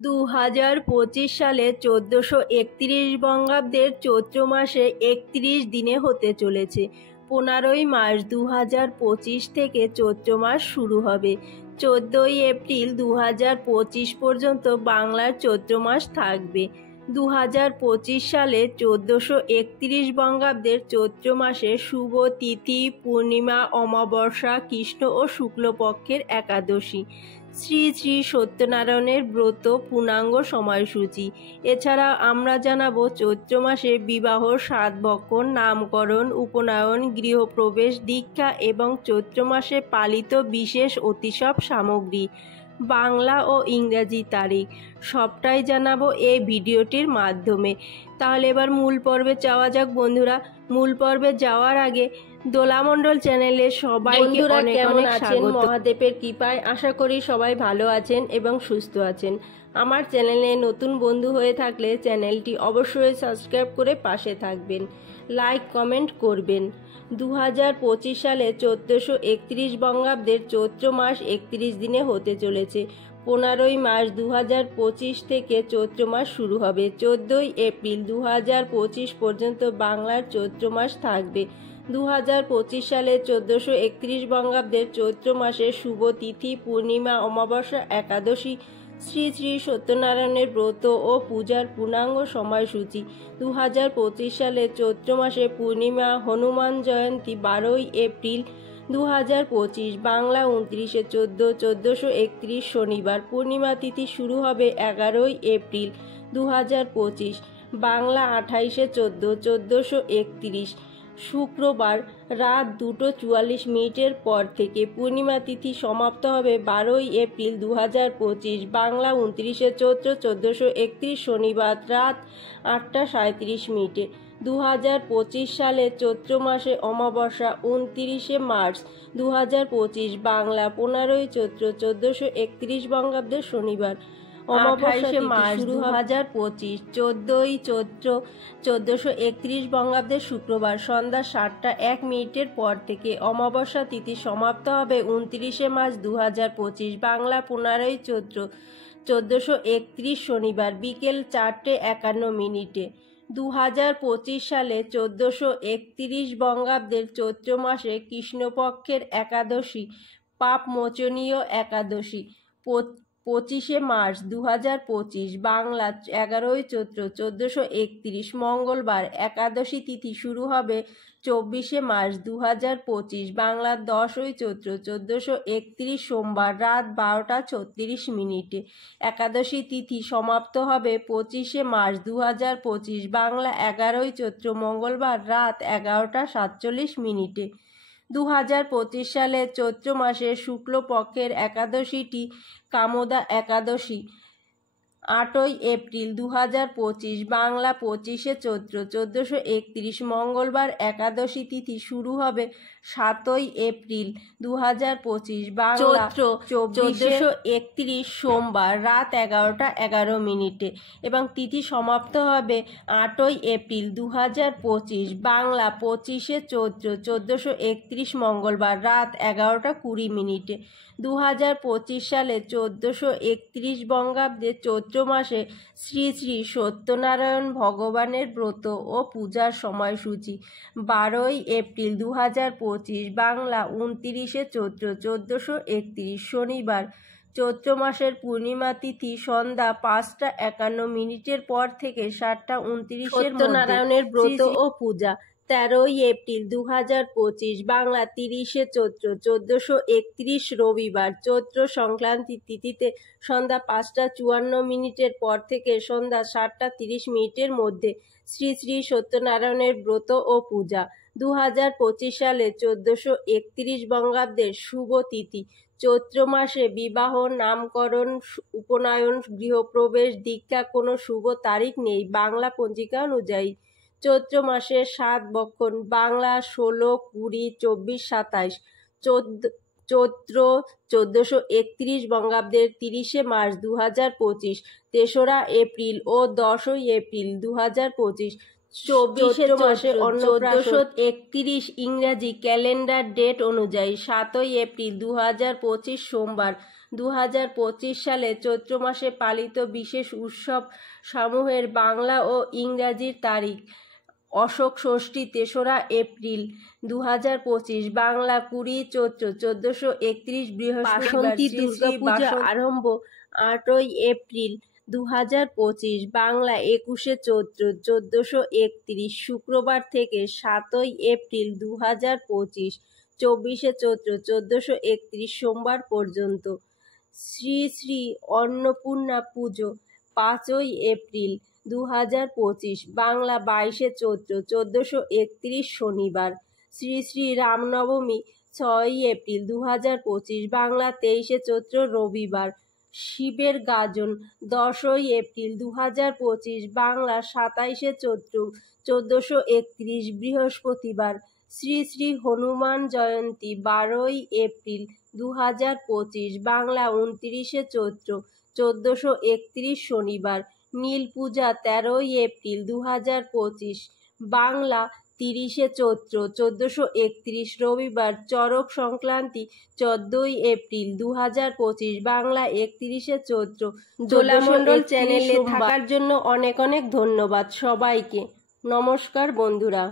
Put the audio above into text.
2025 সালে 1431 বঙ্গাব্দের চৈত্র মাসে 31 দিনে হতে চলেছে। 15ই মার্চ 2025 থেকে চৈত্র মাস শুরু হবে। 14ই এপ্রিল 2025 পর্যন্ত বাংলার চৈত্র মাস থাকবে। 2025 সালে 1431 বঙ্গাব্দের চৈত্র মাসে শুভ তিথি, পূর্ণিমা, অমাবস্যা, কৃষ্ণ ও শুক্লপক্ষের একাদশী। শ্রী শ্রী সত্যনারায়ণের ব্রত পূর্ণাঙ্গ সময়সূচি। এছাড়া আমরা জানাবো চৈত্র মাসে বিবাহ, সাতবক্ষণ, নামকরণ, উপনয়ন, গৃহপ্রবেশ, দীক্ষা এবং চৈত্র মাসে পালিত বিশেষ উৎসব সামগ্রী, বাংলা ও ইংরাজি তারিখ সবটাই জানাবো এই ভিডিওটির মাধ্যমে। তাহলে এবার মূল পর্বে যাওয়া যাক বন্ধুরা। মূল পর্বে যাওয়ার আগে দোলামণ্ডল চ্যানেলে সবাইকে অনেক অনেক স্বাগত। মহাদেবের কৃপায় আশা করি সবাই ভালো আছেন এবং সুস্থ আছেন। আমার চ্যানেলে নতুন বন্ধু হয়ে থাকলে চ্যানেলটি অবশ্যই সাবস্ক্রাইব করে পাশে থাকবেন, লাইক কমেন্ট করবেন। 2025 সালে 1431 বঙ্গাব্দের চৈত্র মাস 31 দিনে হতে চলেছে। 15ই মার্চ 2025 থেকে চৈত্র মাস শুরু হবে। 14ই এপ্রিল 2025 পর্যন্ত বাংলার চৈত্র মাস থাকবে। 2025 সালে 1431 বঙ্গাব্দের চৈত্র মাসে শুভ তিথি, পূর্ণিমা, অমাবস্যা, একাদশী, শ্রী শ্রী সত্যনারায়ণের ব্রত ও পূজার পূর্ণাঙ্গ সময়সূচি। 2025 সালে চৈত্র মাসে পূর্ণিমা, হনুমান জয়ন্তী 12ই এপ্রিল 2025, বাংলা 29/14/1431 শনিবার। পূর্ণিমা তিথি শুরু হবে 11ই এপ্রিল 2025, বাংলা 28/14/1431 শুক্রবার রাত 2:44 পর থেকে। পূর্ণিমা তিথি সমাপ্ত হবে 12ই এপ্রিল 2025, বাংলা 29/14/1431 শনিবার রাত 8:37। 2025 সালে চৈত্র মাসে অমাবস্যা 29শে মার্চ 2025, বাংলা 15ই চৈত্র 1431 বঙ্গাব্দের শনিবার। অমাবস্যা মার্চ 2025, 14ই চৈত্র 1431 বঙ্গাব্দের শুক্রবার সন্ধ্যা 7:01 পর থেকে। অমাবস্যা তিথি সমাপ্ত হবে 29শে মার্চ 2025, বাংলা 15ই চৈত্র 1431 শনিবার বিকেল 4:51। 2025 সালে 1431 বঙ্গাব্দের চৈত্র মাসে কৃষ্ণপক্ষের একাদশী, পাপমোচনীয় একাদশী। 25শে মার্চ 2025, বাংলা 11ই চৈত্র 1431 মঙ্গলবার। একাদশী তিথি শুরু হবে 24শে মার্চ 2025, বাংলা 10ই চৈত্র 1431 সোমবার রাত 12:36। একাদশী তিথি সমাপ্ত হবে 25শে মার্চ 2025, বাংলা 11ই চৈত্র মঙ্গলবার রাত 11:47। 2025 সালে চৈত্র মাসে শুক্লপক্ষের একাদশীটি কামোদা একাদশী। 8ই এপ্রিল 2025, বাংলা 25শে চৈত্র 1431 মঙ্গলবার। একাদশী তিথি শুরু হবে 7ই এপ্রিল 2025, বাংলা 1431 সোমবার রাত 11:11 এবং তিথি সমাপ্ত হবে 8ই এপ্রিল 2025, বাংলা 25শে চৈত্র 1431 মঙ্গলবার রাত 11:20। 2025 সালে 1431 বঙ্গাব্দে চৈত্র মাসে শ্রী শ্রী সত্যনারায়ণ ভগবানের ব্রত ও পূজার সময়সূচি। 12ই এপ্রিল 2025, বাংলা 29শে চৈত্র 1431 শনিবার। চৈত্র মাসের পূর্ণিমা তিথি সন্ধ্যা 5:51 পর থেকে 7:29 সত্যনারায়ণের ব্রত ও পূজা। 13ই এপ্রিল 2025, বাংলা 30শে চৈত্র 1431 রবিবার। চৈত্র সংক্রান্তি তিথিতে সন্ধ্যা 5:54 পর থেকে সন্ধ্যা 7:30 মধ্যে শ্রী শ্রী সত্যনারায়ণের ব্রত ও পূজা। 2025 সালে 1431 বঙ্গাব্দের শুভ তিথি। চৈত্র মাসে বিবাহ, নামকরণ, উপনয়ন, গৃহপ্রবেশ, দীক্ষা কোনো শুভ তারিখ নেই বাংলা পঞ্জিকা অনুযায়ী। চৈত্র মাসে সাতবক্ষণ, বাংলা 16, 20, 24, 27। চৈত্র 1431 বঙ্গাব্দের 30শে মার্চ 2025, 3রা এপ্রিল ও 10ই এপ্রিল 2025। চব্বিশে মাসে 1431 ইংরাজি ক্যালেন্ডার ডেট অনুযায়ী 7 এপ্রিল 2025 সোমবার। 2025 সালে চৈত্র মাসে পালিত বিশেষ উৎসব সমূহের বাংলা ও ইংরাজির তারিখ: অশোক ষষ্ঠী 3রা এপ্রিল 2025, বাংলা 20 চৈত্র 1431, বৃহস্পতিবার। দুর্গাপূজা আরম্ভ 8 এপ্রিল 2025, বাংলা 21 চৈত্র 1431, শুক্রবার থেকে 7 এপ্রিল 2025, 24 চৈত্র 1431 সোমবার পর্যন্ত। শ্রী শ্রী অন্নপূর্ণা পুজো 5 এপ্রিল 2025, বাংলা 22 চৈত্র 1431 শনিবার। শ্রী শ্রী রামনবমী 6 এপ্রিল 2025, বাংলা 23 চৈত্র রবিবার। শিবের গাজন 10 এপ্রিল 2025, বাংলা 27 চৈত্র 1431 বৃহস্পতিবার। শ্রী শ্রী হনুমান জয়ন্তী 12 এপ্রিল 2025, বাংলা 29 চৈত্র 1431 শনিবার। নীল পূজা 13 এপ্রিল 2025, বাংলা 30 চৈত্র 1431 রবিবার। চড়ক সংক্রান্তি 14 এপ্রিল 2025, বাংলা 31 চৈত্র। দোলামণ্ডল চ্যানেলে থাকার জন্য অনেক অনেক ধন্যবাদ সবাইকে। নমস্কার বন্ধুরা।